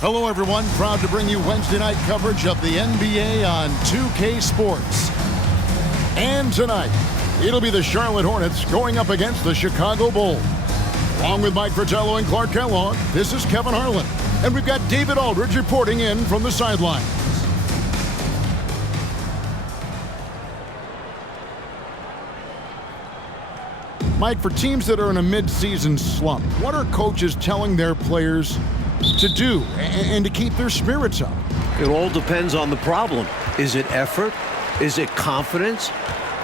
Hello, everyone. Proud to bring you Wednesday night coverage of the NBA on 2K Sports. And tonight, it'll be the Charlotte Hornets going up against the Chicago Bulls. Along with Mike Fratello and Clark Kellogg, this is Kevin Harlan. And we've got David Aldridge reporting in from the sideline. Mike, for teams that are in a mid-season slump, what are coaches telling their players to do and to keep their spirits up? It all depends on the problem. Is it effort? Is it confidence?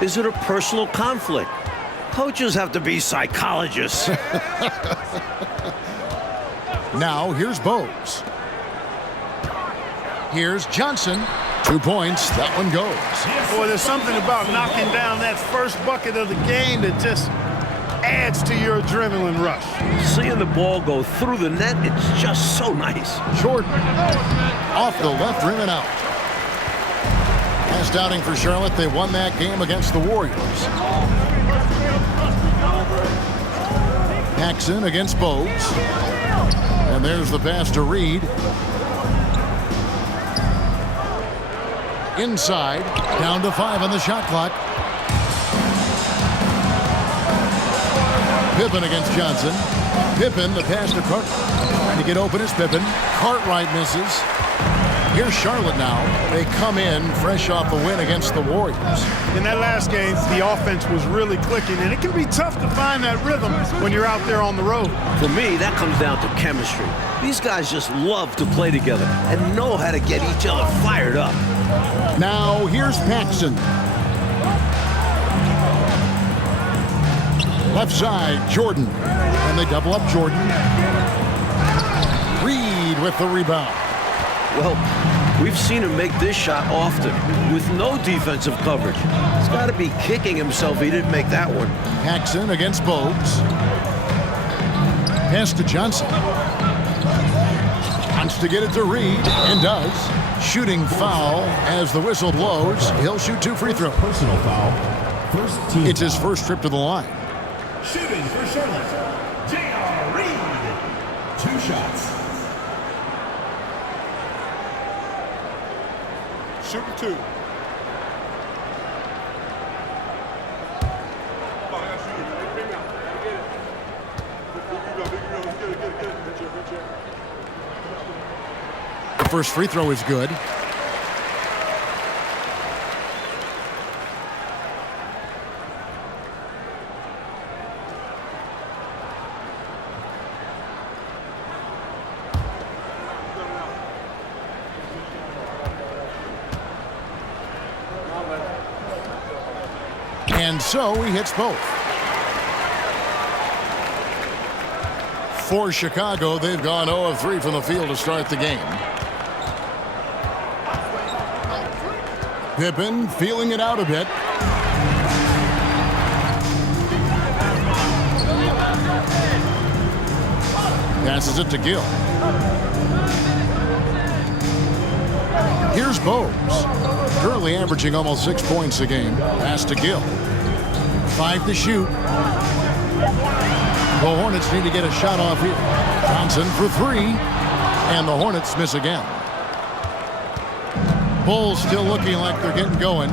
Is it a personal conflict? Coaches have to be psychologists. Now, here's Bose. Here's Johnson. 2 points. That one goes. Boy, there's something about knocking down that first bucket of the game that just adds to your adrenaline rush. Seeing the ball go through the net, it's just so nice. Jordan off the left rim and out. Last outing for Charlotte, they won that game against the Warriors. Paxson against Bose. And there's the pass to Reed. Inside, down to 5 on the shot clock. Pippen against Johnson. Pippen, the pass to Cartwright. Trying to get open is Pippen. Cartwright misses. Here's Charlotte now. They come in fresh off the win against the Warriors. In that last game, the offense was really clicking, and it can be tough to find that rhythm when you're out there on the road. For me, that comes down to chemistry. These guys just love to play together and know how to get each other fired up. Now, here's Paxson. Left side, Jordan. And they double up Jordan. Reed with the rebound. Well, we've seen him make this shot often with no defensive coverage. He's got to be kicking himself he didn't make that one. Paxson against Bose. Pass to Johnson. Wants to get it to Reed, and does. Shooting foul as the whistle blows. He'll shoot 2 free throws. Personal foul. First team. It's his first trip to the line. Shooting for Charlotte, J.R. Reed. 2 shots. Shooting 2. The first free throw is good. And so he hits both. For Chicago, they've gone 0 of 3 from the field to start the game. Pippen feeling it out a bit. Passes it to Gill. Here's Bose. Currently averaging almost 6 points a game. Pass to Gill. 5 to shoot. The Hornets need to get a shot off here. Johnson for 3. And the Hornets miss again. Bulls still looking like they're getting going.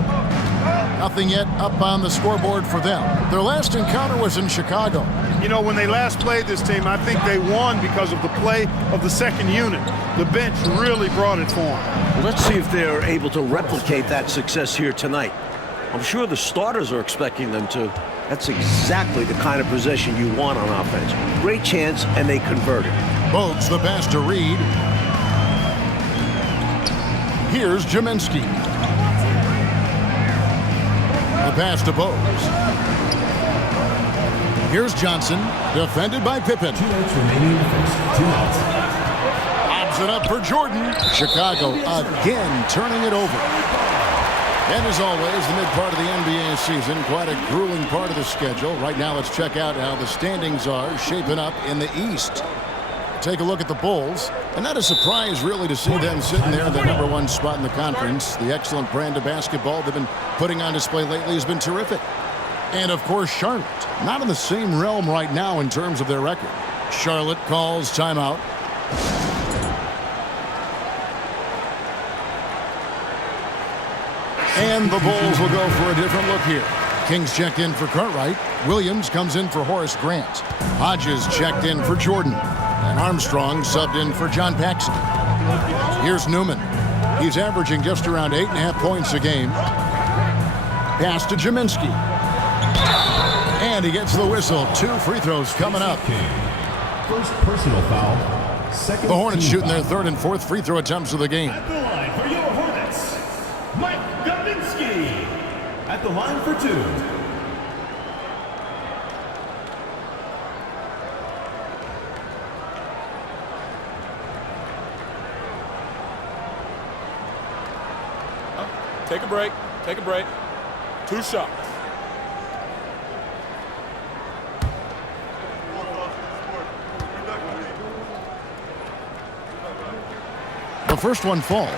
Nothing yet up on the scoreboard for them. Their last encounter was in Chicago. You know, when they last played this team, I think they won because of the play of the second unit. The bench really brought it for them. Let's see if they're able to replicate that success here tonight. I'm sure the starters are expecting them to. That's exactly the kind of possession you want on offense. Great chance, and they converted. Bose the pass to Reed. Here's Jaminski. The pass to Bose. Here's Johnson, defended by Pippen. 2 minutes remaining in the first. 2 minutes. Lobs it up for Jordan. Chicago again turning it over. And as always, the mid part of the NBA season, quite a grueling part of the schedule. Right now, let's check out how the standings are shaping up in the East. Take a look at the Bulls, and not a surprise really to see them sitting there in the #1 spot in the conference. The excellent brand of basketball they've been putting on display lately has been terrific. And of course, Charlotte, not in the same realm right now in terms of their record. Charlotte calls timeout. And the Bulls will go for a different look here. Kings checked in for Cartwright. Williams comes in for Horace Grant. Hodges checked in for Jordan. And Armstrong subbed in for John Paxson. Here's Newman. He's averaging just around 8.5 points a game. Pass to Jaminski. And he gets the whistle. 2 free throws coming up. First personal foul. Second The Hornets shooting foul. their 3rd and 4th free throw attempts of the game. At the line for your Hornets, Mike Gudinski. At the line for 2. Take a break. Take a break. 2 shots. The first one falls.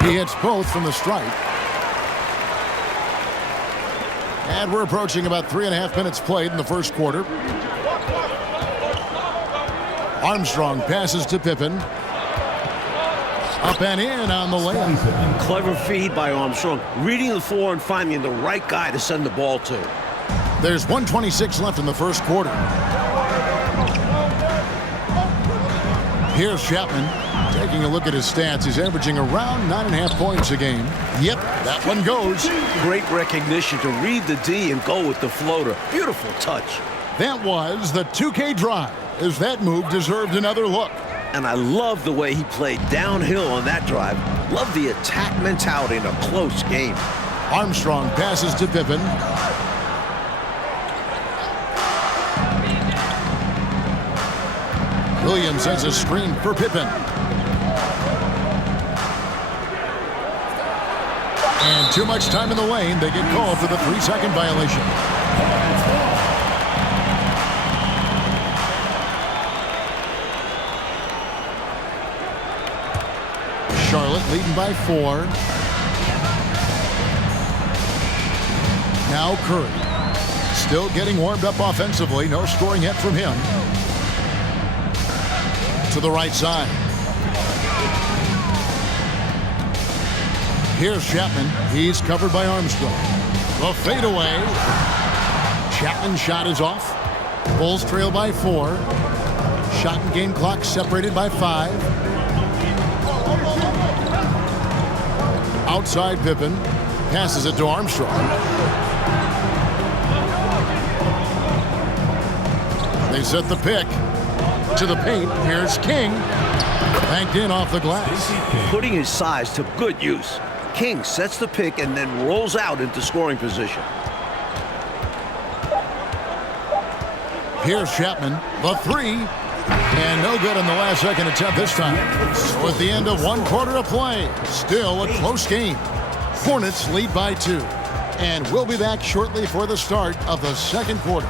He hits both from the strike. And we're approaching about 3.5 minutes played in the first quarter. Armstrong passes to Pippen. Up and in on the layup. Clever feed by Armstrong. Reading the floor and finding the right guy to send the ball to. There's 1:26 left in the first quarter. Here's Chapman. Taking a look at his stats, he's averaging around 9.5 points a game. Yep, that one goes. Great recognition to read the D and go with the floater. Beautiful touch. That was the 2K drive, as that move deserved another look. And I love the way he played downhill on that drive. Love the attack mentality in a close game. Armstrong passes to Pippen. Williams has a screen for Pippen. And too much time in the lane. They get called for the 3-second violation. Charlotte leading by 4. Now Curry. Still getting warmed up offensively. No scoring yet from him. To the right side. Here's Chapman. He's covered by Armstrong. The fadeaway. Chapman's shot is off. Bulls trail by 4. Shot and game clock separated by 5. Outside Pippen. Passes it to Armstrong. They set the pick. To the paint. Here's King. Banked in off the glass. Putting his size to good use. King sets the pick and then rolls out into scoring position. Here's Chapman. The 3. And no good on the last second attempt this time. So at the end of 1 quarter of play, still a close game. Hornets lead by 2. And we'll be back shortly for the start of the second quarter.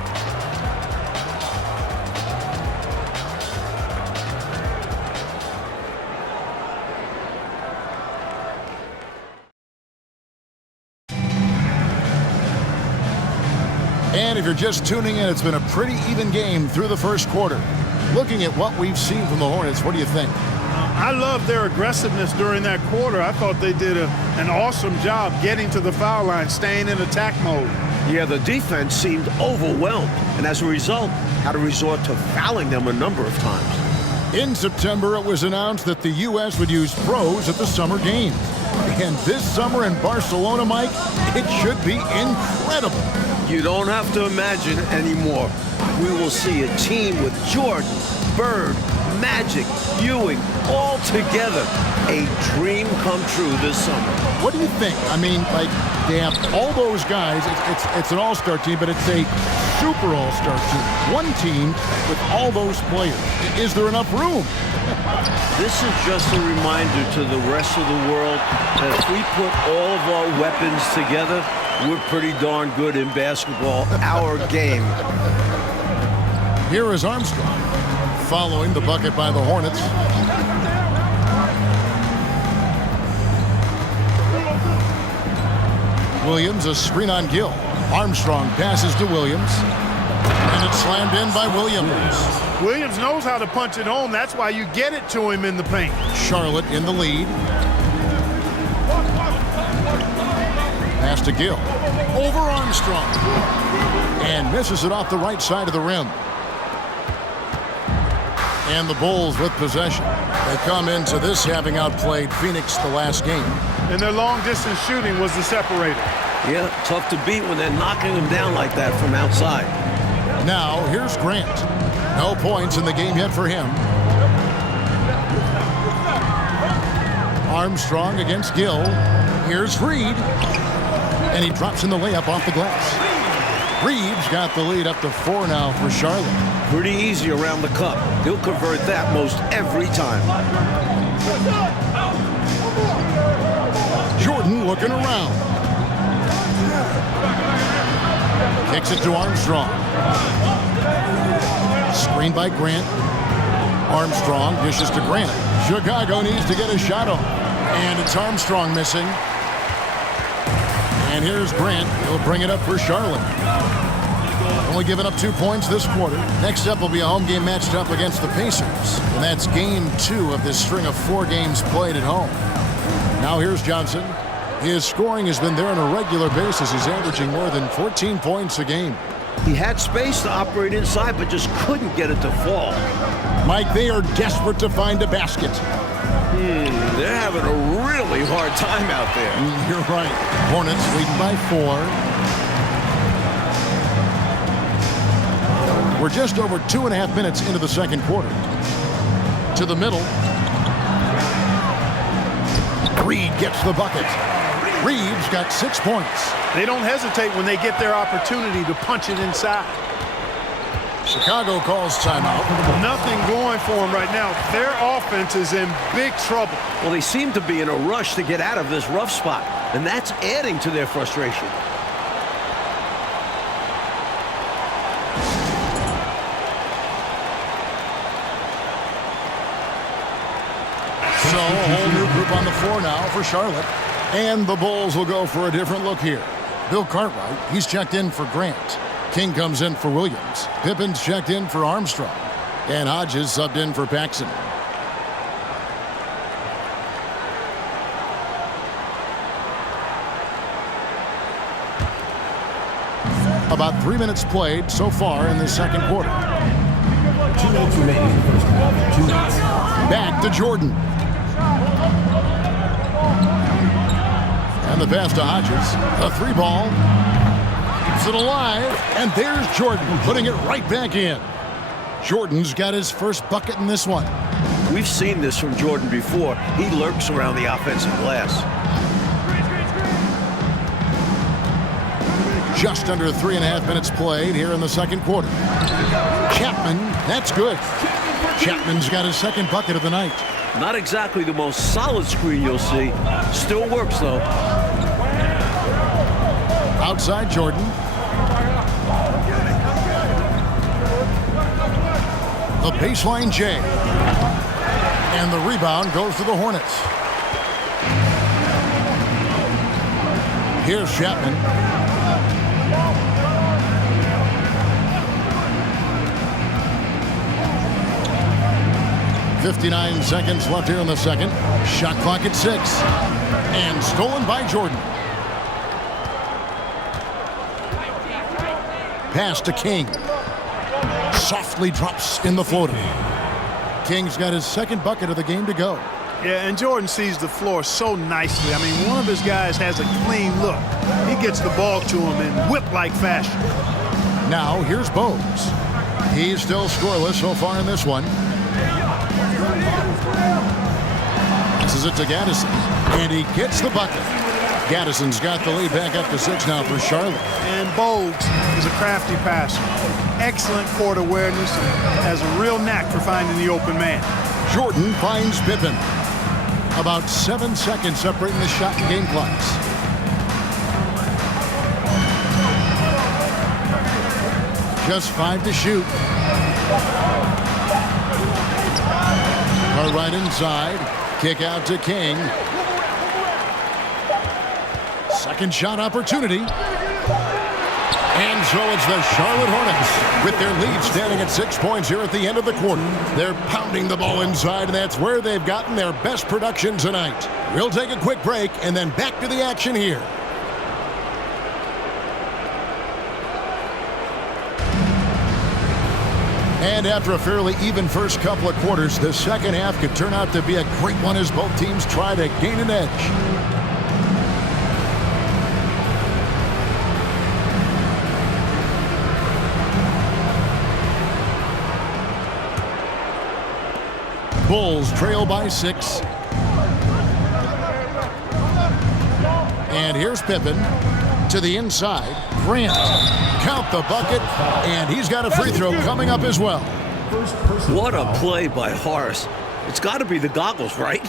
And if you're just tuning in, it's been a pretty even game through the first quarter. Looking at what we've seen from the Hornets, what do you think? I love their aggressiveness during that quarter. I thought they did an awesome job getting to the foul line, staying in attack mode. Yeah, the defense seemed overwhelmed, and as a result, had to resort to fouling them a number of times. In September, it was announced that the U.S. would use pros at the Summer Games. And this summer in Barcelona, Mike, it should be incredible. You don't have to imagine anymore. We will see a team with Jordan, Bird, Magic, Ewing, all together. A dream come true this summer. What do you think? I mean, like, they have all those guys. It's an all-star team, but it's a super all-star team. One team with all those players. Is there enough room? This is just a reminder to the rest of the world that if we put all of our weapons together, we're pretty darn good in basketball. Our game. Here is Armstrong following the bucket by the Hornets. Williams, a screen on Gill. Armstrong passes to Williams. And it's slammed in by Williams. Williams knows how to punch it home. That's why you get it to him in the paint. Charlotte in the lead. Pass to Gill. Over Armstrong. And misses it off the right side of the rim. And the Bulls with possession. They come into this having outplayed Phoenix the last game. And their long-distance shooting was the separator. Yeah, tough to beat when they're knocking them down like that from outside. Now, here's Grant. No points in the game yet for him. Armstrong against Gill. Here's Reed. And he drops in the layup off the glass. Reed's got the lead up to 4 now for Charlotte. Pretty easy around the cup. He'll convert that most every time. Jordan looking around. Kicks it to Armstrong. Screen by Grant. Armstrong dishes to Grant. Chicago needs to get a shot on. And it's Armstrong missing. And here's Grant. He'll bring it up for Charlotte. Only giving up 2 points this quarter. Next up will be a home game matched up against the Pacers. And that's game 2 of this string of 4 games played at home. Now here's Johnson. His scoring has been there on a regular basis. He's averaging more than 14 points a game. He had space to operate inside, but just couldn't get it to fall. Mike, they are desperate to find a basket. They're having a really hard time out there. You're right. Hornets leading by 4. We're just over 2.5 minutes into the second quarter. To the middle. Reed gets the bucket. Reed's got 6 points. They don't hesitate when they get their opportunity to punch it inside. Chicago calls timeout. Nothing going for them right now. Their offense is in big trouble. Well, they seem to be in a rush to get out of this rough spot, and that's adding to their frustration. So a whole new group on the floor now for Charlotte. And the Bulls will go for a different look here. Bill Cartwright, he's checked in for Grant. King comes in for Williams. Pippen's checked in for Armstrong. And Hodges subbed in for Paxson. About 3 minutes played so far in the second quarter. 2 minutes remaining in the first half. 2 minutes. Back to Jordan. And the pass to Hodges. A 3 ball. Keeps it alive. And there's Jordan putting it right back in. Jordan's got his first bucket in this one. We've seen this from Jordan before. He lurks around the offensive glass. Just under 3.5 minutes played here in the second quarter. Chapman, that's good. Chapman's got his second bucket of the night. Not exactly the most solid screen you'll see. Still works, though. Outside Jordan. The baseline J. And the rebound goes to the Hornets. Here's Chapman. .59 seconds left here in the second. Shot clock at 6. And stolen by Jordan. Pass to King. Softly drops in the floater. King's got his second bucket of the game to go. Yeah, and Jordan sees the floor so nicely. I mean, one of his guys has a clean look. He gets the ball to him in whip-like fashion. Now, here's Bogues. He's still scoreless so far in this one. Passes it to Gaddison. And he gets the bucket. Gaddison's got the lead back up to 6 now for Charlotte. And Bogues is a crafty passer. Excellent court awareness and has a real knack for finding the open man. Jordan finds Pippen. About 7 seconds separating the shot and game clocks. Just 5 to shoot. Right inside. Kick out to King. Second shot opportunity. And so it's the Charlotte Hornets with their lead standing at 6 points here at the end of the quarter. They're pounding the ball inside, and that's where they've gotten their best production tonight. We'll take a quick break and then back to the action here. And after a fairly even first couple of quarters, the second half could turn out to be a great one as both teams try to gain an edge. Bulls trail by 6. And here's Pippen to the inside. Grant, count the bucket, and he's got a free throw coming up as well. What a play by Horace. It's got to be the goggles, right?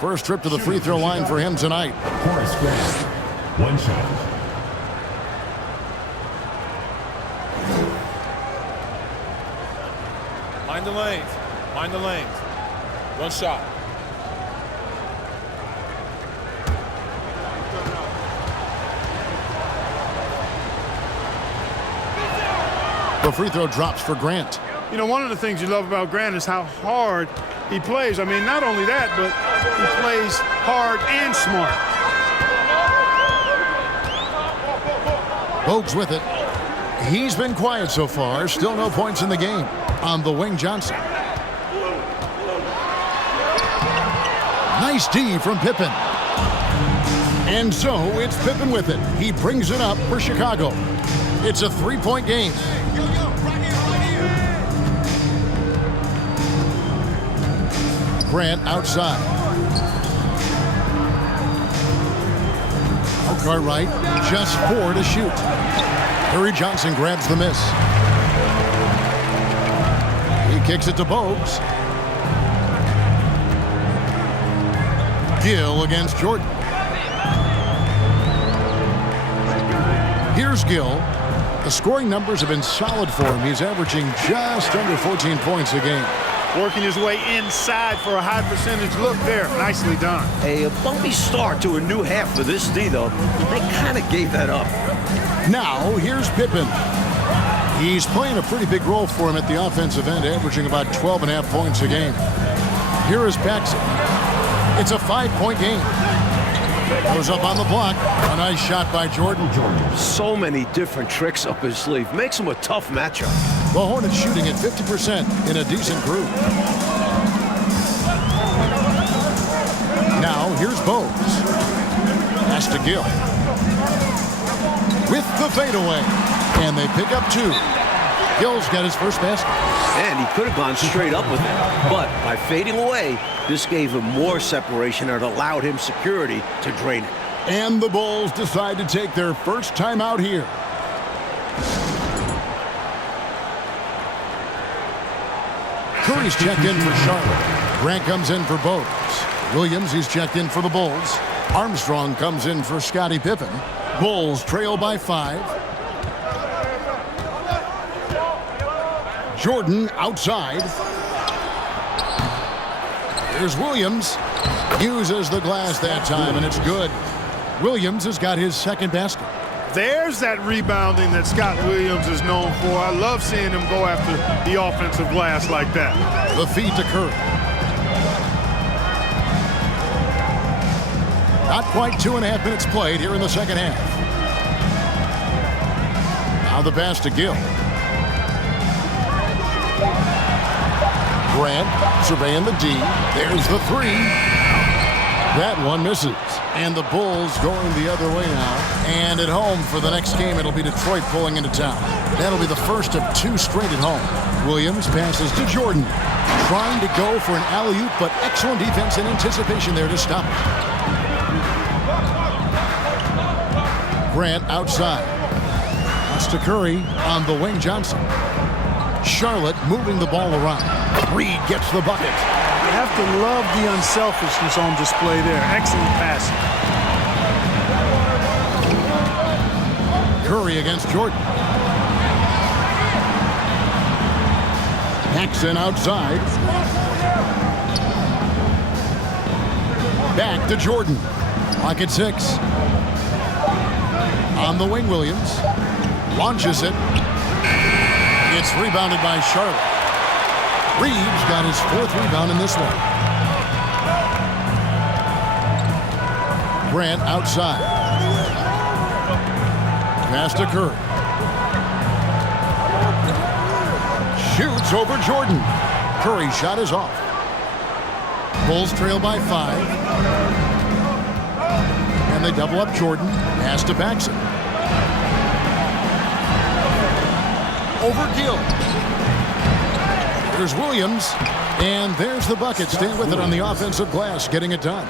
First trip to the free throw line for him tonight. Horace Grant, 1 shot. Mind the lanes. Mind the lanes. 1 shot. The free throw drops for Grant. You know, one of the things you love about Grant is how hard he plays. I mean, not only that, but he plays hard and smart. Bogues with it. He's been quiet so far. Still no points in the game. On the wing, Johnson. Nice D from Pippen. And so it's Pippen with it. He brings it up for Chicago. It's a 3-point game. Grant outside. Cartwright, just 4 to shoot. Curry Johnson grabs the miss. He kicks it to Bogues. Gill against Jordan. Here's Gill. The scoring numbers have been solid for him. He's averaging just under 14 points a game. Working his way inside for a high percentage look there. Nicely done. A bumpy start to a new half for this D, though. They kind of gave that up. Now, here's Pippen. He's playing a pretty big role for him at the offensive end, averaging about 12.5 points a game. Here is Paxson. It's a 5-point game. Goes up on the block. A nice shot by Jordan. So many different tricks up his sleeve. Makes him a tough matchup. The Hornets shooting at 50% in a decent group. Now, here's Bogues. Pass to Gill. With the fadeaway. And they pick up 2. Gill's got his first basket. And he could have gone straight up with it. But by fading away, this gave him more separation and allowed him security to drain it. And the Bulls decide to take their first time out here. Curry's checked in for Charlotte. Grant comes in for Bogues. Williams, he's checked in for the Bulls. Armstrong comes in for Scottie Pippen. Bulls trail by 5. Jordan outside. Here's Williams. Uses the glass that time, and it's good. Williams has got his second basket. There's that rebounding that Scott Williams is known for. I love seeing him go after the offensive glass like that. The feed to Curry. Not quite 2.5 minutes played here in the second half. Now the pass to Gill. Grant surveying the D. There's the 3. That one misses. And the Bulls going the other way now. And at home for the next game, it'll be Detroit pulling into town. That'll be the first of 2 straight at home. Williams passes to Jordan. Trying to go for an alley-oop, but excellent defense and anticipation there to stop it. Grant outside. Pass to Curry on the wing, Johnson. Charlotte moving the ball around. Reed gets the bucket. You have to love the unselfishness on display there. Excellent passing. Curry against Jordan. Paxson outside. Back to Jordan. Clock at 6. On the wing, Williams. Launches it. It's rebounded by Charlotte. Reeves got his 4th rebound in this one. Grant outside. Pass to Curry. Shoots over Jordan. Curry's shot is off. Bulls trail by 5. And they double up Jordan. Pass to Paxson. Over Gill. There's Williams. And there's the bucket. Staying with it on the offensive glass. Getting it done.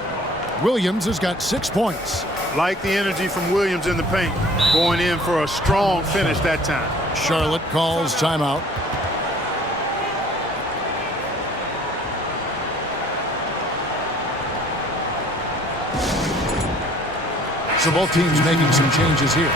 Williams has got 6 points. Like the energy from Williams in the paint. Going in for a strong finish that time. Charlotte calls timeout. So both teams making some changes here.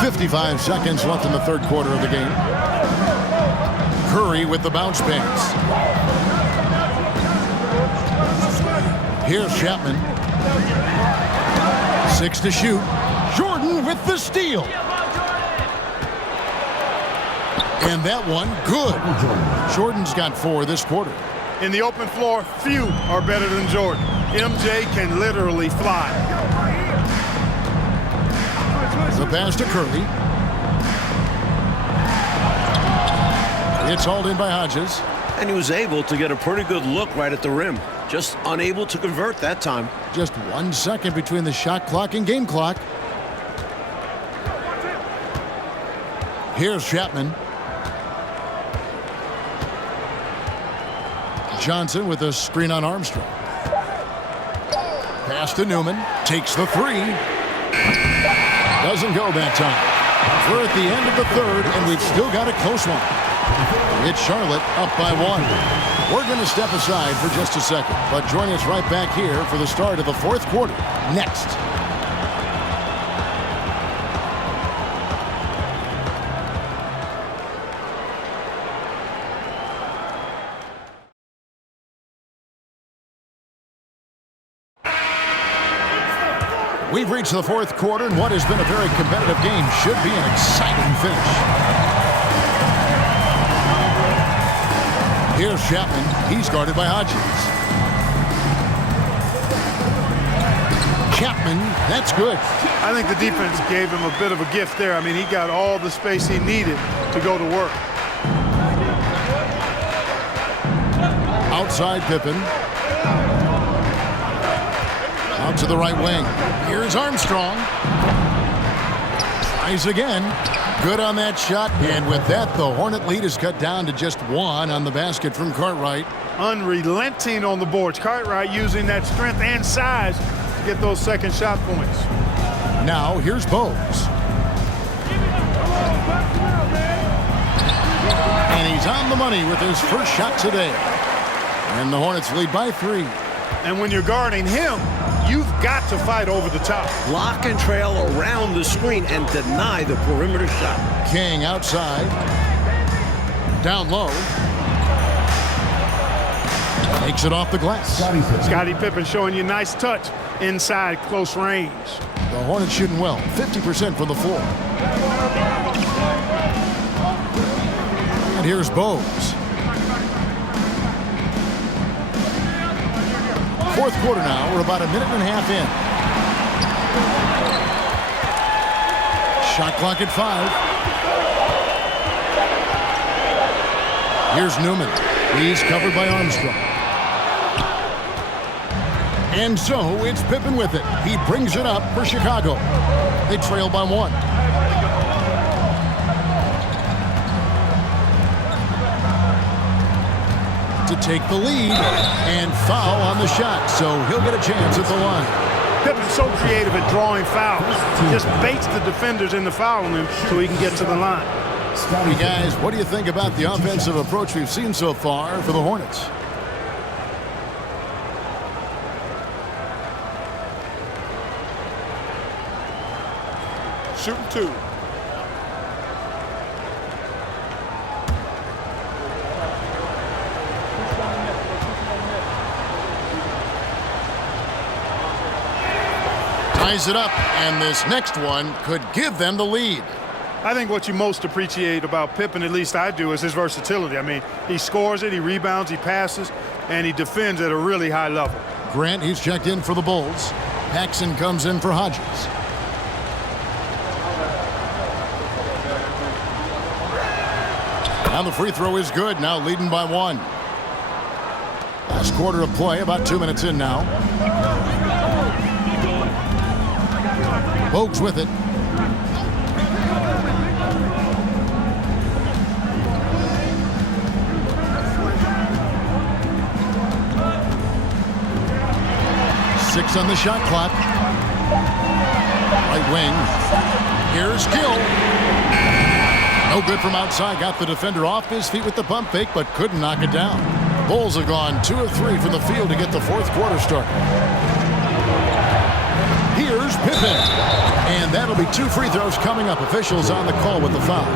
.55 seconds left in the 3rd quarter of the game. Curry with the bounce pass. Here's Chapman. 6 to shoot. Jordan with the steal. And that one, good. Jordan's got 4 this quarter. In the open floor, few are better than Jordan. MJ can literally fly. The pass to Curry. It's hauled in by Hodges. And he was able to get a pretty good look right at the rim. Just unable to convert that time. Just 1 second between the shot clock and game clock. Here's Chapman. Johnson with a screen on Armstrong. Pass to Newman. Takes the 3. Doesn't go that time. We're at the end of the 3rd, and we've still got a close one. It's Charlotte up by 1. We're going to step aside for just a second, but join us right back here for the start of the 4th quarter. Next. We've reached the 4th quarter, and what has been a very competitive game should be an exciting finish. Here's Chapman. He's guarded by Hodges. Chapman, that's good. I think the defense gave him a bit of a gift there. I mean, he got all the space he needed to go to work. Outside Pippen. Out to the right wing. Here's Armstrong. Tries again. Good on that shot. And with that, the Hornet lead is cut down to just 1 on the basket from Cartwright. Unrelenting on the boards. Cartwright using that strength and size to get those second shot points. Now, here's Bowes. And he's on the money with his first shot today. And the Hornets lead by 3. And when you're guarding him, you've got to fight over the top. Block and trail around the screen and deny the perimeter shot. King outside. Down low. Takes it off the glass. Scottie Pippen showing you nice touch inside close range. The Hornets shooting well. 50% from the floor. And here's Bowes. 4th quarter now. We're about a minute and a half in. Shot clock at 5. Here's Newman. He's covered by Armstrong. And so it's Pippen with it. He brings it up for Chicago. They trail by 1. To take the lead and foul on the shot, so he'll get a chance at the line. Pippen's so creative at drawing fouls. He just baits the defenders into fouling him so he can get to the line. Hey guys, what do you think about the offensive approach we've seen so far for the Hornets? Shooting 2. Ties it up, and this next one could give them the lead. I think what you most appreciate about Pippen, at least I do, is his versatility. I mean, he scores it, he rebounds, he passes, and he defends at a really high level. Grant, he's checked in for the Bulls. Paxson comes in for Hodges. Now the free throw is good, now leading by 1. Last quarter of play, about 2 minutes in now. Bogues with it. Six on the shot clock. Right wing. Here's Gill. No good from outside. Got the defender off his feet with the pump fake, but couldn't knock it down. Bulls have gone 2 of 3 from the field to get the fourth quarter started. Here's Pippen. And that'll be 2 free throws coming up. Officials on the call with the foul.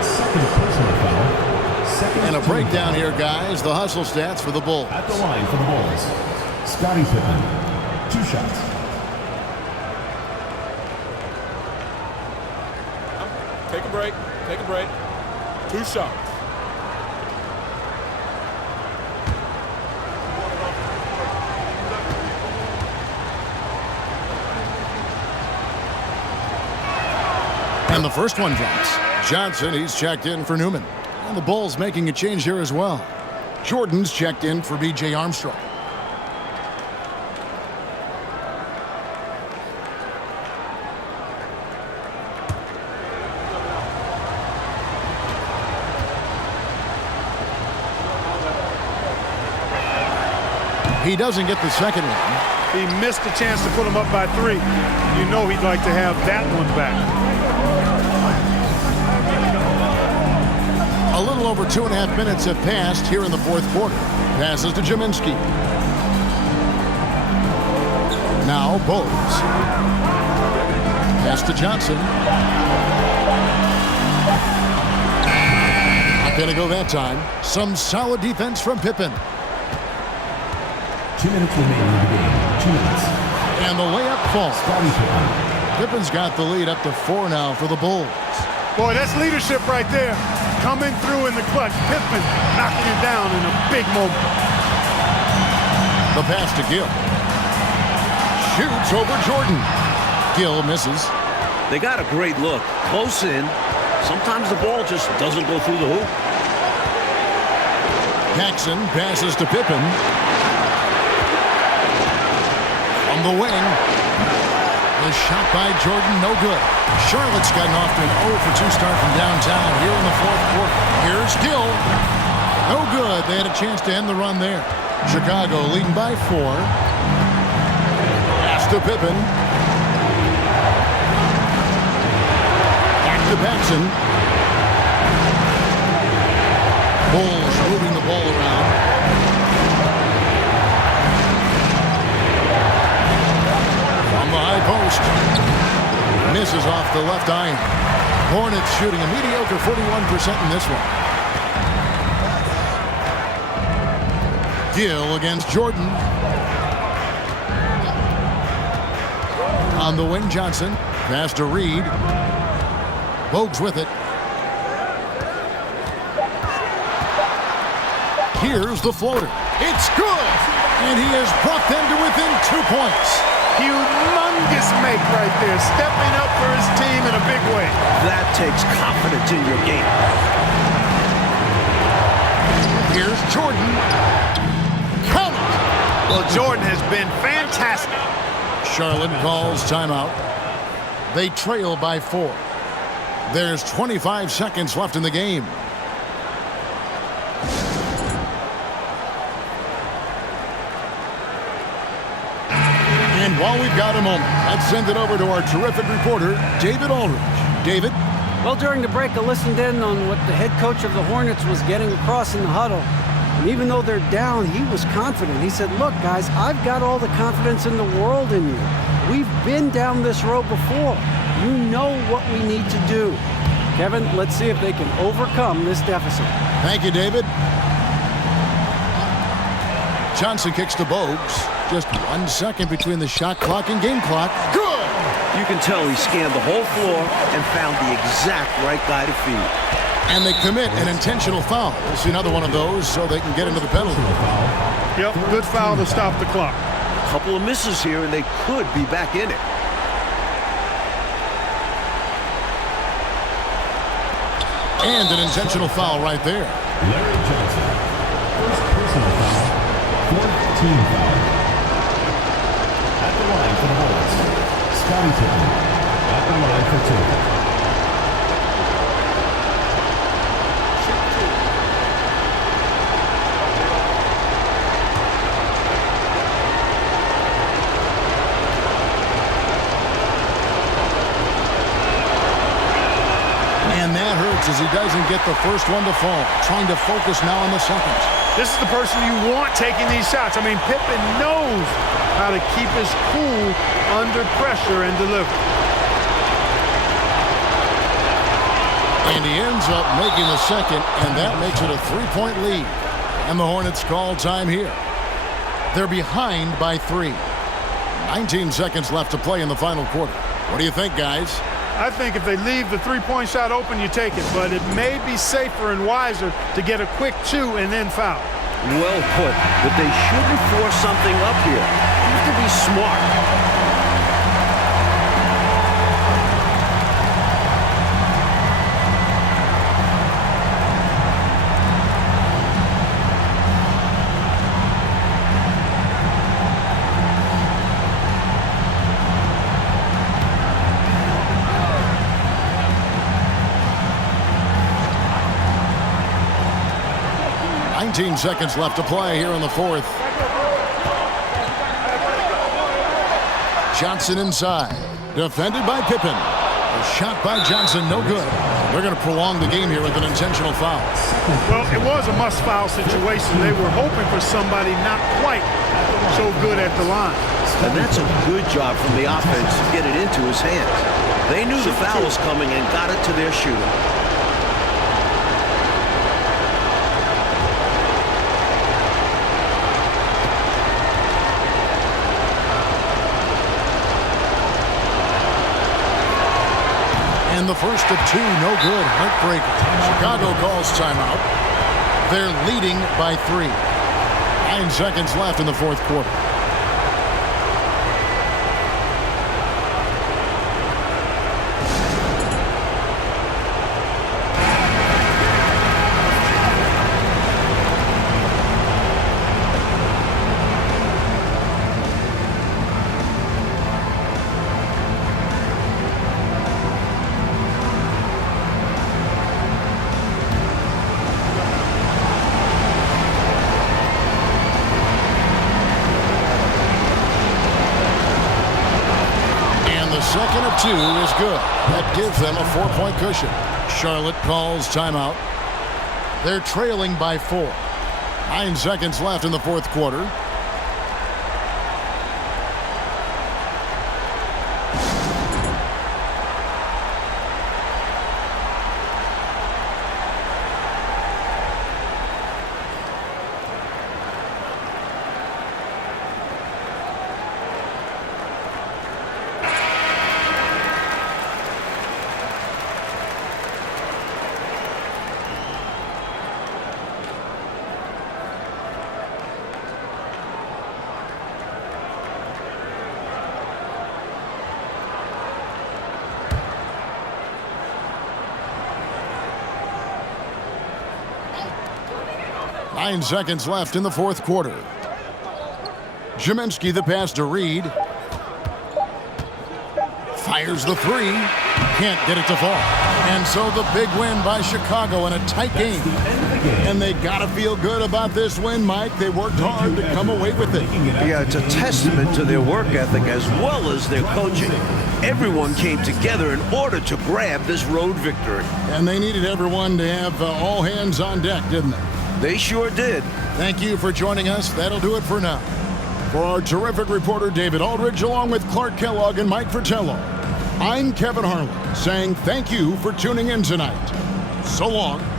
Second personal foul. And a breakdown here, guys. The hustle stats for the Bulls. At the line for the Bulls, Scottie Pippen, 2 shots. Take a break. Take a break. 2 shots. And the first one drops. Johnson, he's checked in for Newman. And the Bulls making a change here as well. Jordan's checked in for B.J. Armstrong. He doesn't get the second one. He missed the chance to put him up by 3. You know he'd like to have that one back. A little over 2.5 minutes have passed here in the fourth quarter. Passes to Jaminski. Now Bogues. Pass to Johnson. Not going to go that time. Some solid defense from Pippen. 2 minutes remaining in the game. 2 minutes. And the layup falls. Scottie Pippen. Pippen's got the lead up to 4 now for the Bulls. Boy, that's leadership right there. Coming through in the clutch. Pippen knocking it down in a big moment. The pass to Gill. Shoots over Jordan. Gill misses. They got a great look. Close in. Sometimes the ball just doesn't go through the hoop. Paxson passes to Pippen. On the wing. The shot by Jordan, no good. Charlotte's gotten off to an 0 for 2 start from downtown here in the fourth quarter. Here's Gill. No good. They had a chance to end the run there. Chicago leading by 4. Pass to Pippen. Back to Paxson. Bulls moving the ball around. From the high post. Misses off the left iron. Hornets shooting a mediocre 41% in this one. Gill against Jordan. On the wing, Johnson. Pass to Reed. Bogues with it. Here's the floater. It's good! And he has brought them to within 2 points. Humongous make right there. Stepping up for his team in a big way. That takes confidence in your game. Here's Jordan. Count it! Well, Jordan has been fantastic. Charlotte calls timeout. They trail by 4. There's 25 seconds left in the game. And while we've got a moment, let's send it over to our terrific reporter, David Ulrich. David? Well, during the break, I listened in on what the head coach of the Hornets was getting across in the huddle. And even though they're down, he was confident. He said, look, guys, I've got all the confidence in the world in you. We've been down this road before. You know what we need to do. Kevin, let's see if they can overcome this deficit. Thank you, David. Johnson kicks to Bogues. Just 1 second between the shot clock and game clock. Good! You can tell he scanned the whole floor and found the exact right guy to feed. And they commit an intentional foul. We'll see another one of those so they can get into the penalty. Yep, good foul to stop the clock. A couple of misses here, and they could be back in it. And an intentional foul right there. Larry Johnson. First personal foul. Fourth team foul. At the line for the Hornets. Scotty Pippen at the line for 2. And that hurts as he doesn't get the first one to fall. Trying to focus now on the second. This is the person you want taking these shots. I mean, Pippen knows how to keep his cool under pressure and deliver. And he ends up making the second, and that makes it a 3-point lead. And the Hornets call time here. They're behind by 3. 19 seconds left to play in the final quarter. What do you think, guys? I think if they leave the three-point shot open, you take it. But it may be safer and wiser to get a quick 2 and then foul. Well put, but they shouldn't force something up here. You have to be smart. 19 seconds left to play here in the fourth. Johnson inside. Defended by Pippen. A shot by Johnson, no good. They're going to prolong the game here with an intentional foul. Well, it was a must-foul situation. They were hoping for somebody not quite so good at the line. And that's a good job from the offense to get it into his hands. They knew the foul was coming and got it to their shooter. And the first of 2, no good. Heartbreaker. Chicago calls timeout. They're leading by 3. 9 seconds left in the fourth quarter. Second of 2 is good. That gives them a 4-point cushion. Charlotte calls timeout. They're trailing by 4. 9 seconds left in the fourth quarter. Nine seconds left in the fourth quarter. Ziminski the pass to Reed. Fires the 3. Can't get it to fall. And so the big win by Chicago in a tight game. game. And they got to feel good about this win, Mike. They worked hard to come away with it. Yeah, it's a testament to their work ethic as well as their coaching. Everyone came together in order to grab this road victory. And they needed everyone to have all hands on deck, didn't they? They sure did. Thank you for joining us. That'll do it for now. For our terrific reporter, David Aldridge, along with Clark Kellogg and Mike Fratello, I'm Kevin Harlan saying thank you for tuning in tonight. So long.